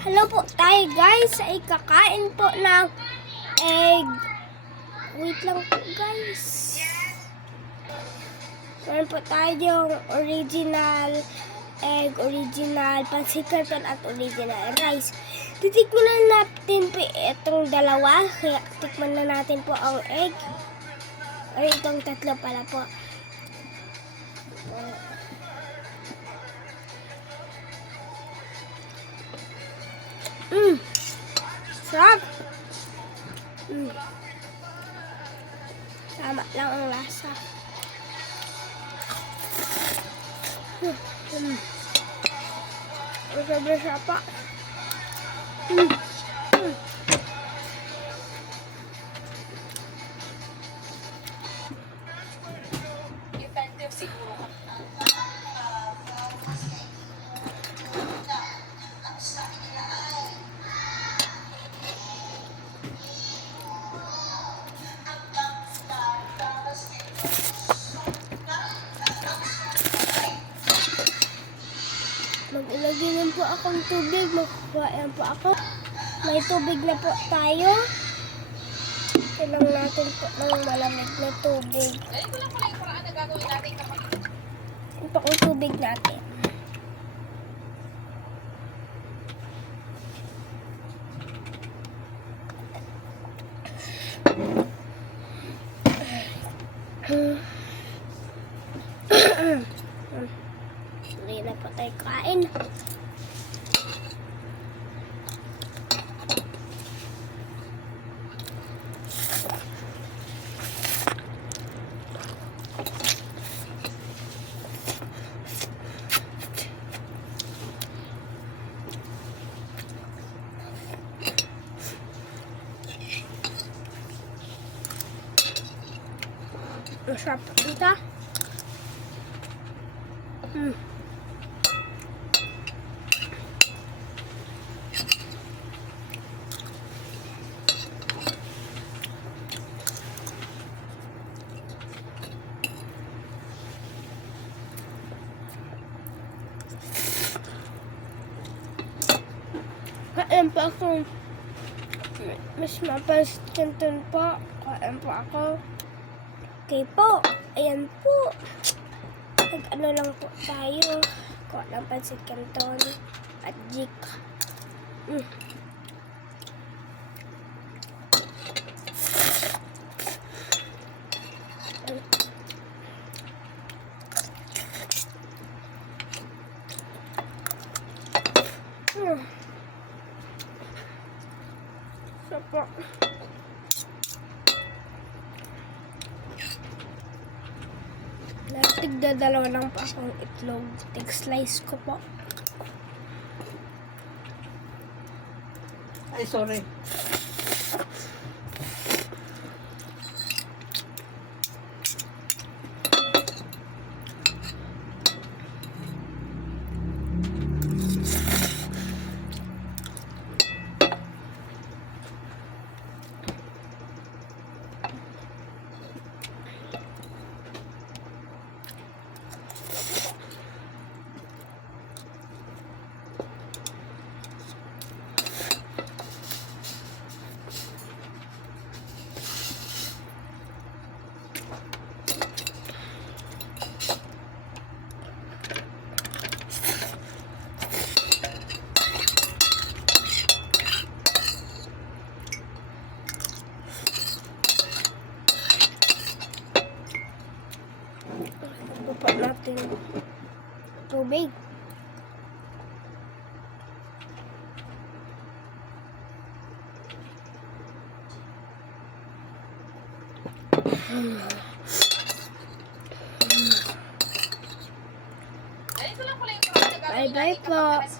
Hello po tayo guys, ay kakain po ng egg. Wait lang po guys. Meron po tayo yung original egg, original pancit canton at original rice. Titikman na natin po itong dalawa, kaya tikman na natin po ang egg. Ay, itong tatlo pala po. Sarap. Tama lang ang lasa. Sobrang sarap pa. Effective siguro. Mag-ilagay din po akong tubig. Magkukuhaan po ako. May tubig na po tayo. Kailangan natin po ng malamig na tubig. Ganito lang pala yung paraan na gagawin natin kapag Ito ang tubig natin. Hindi na po tayo kain. Masarap ito. Kain po ako. Mas mapansin po. Kain po ako. Okay po. Ayan po. Nag-ano lang po tayo. Kuha ng pancit canton at jik. Sapa. Tigdadalawa lang po akong itlog. Tig-slice ko po. Ay, sorry. Bupat natin tubig. ganito lang pala yung paraan na gagawin Bye-bye natin po. kapag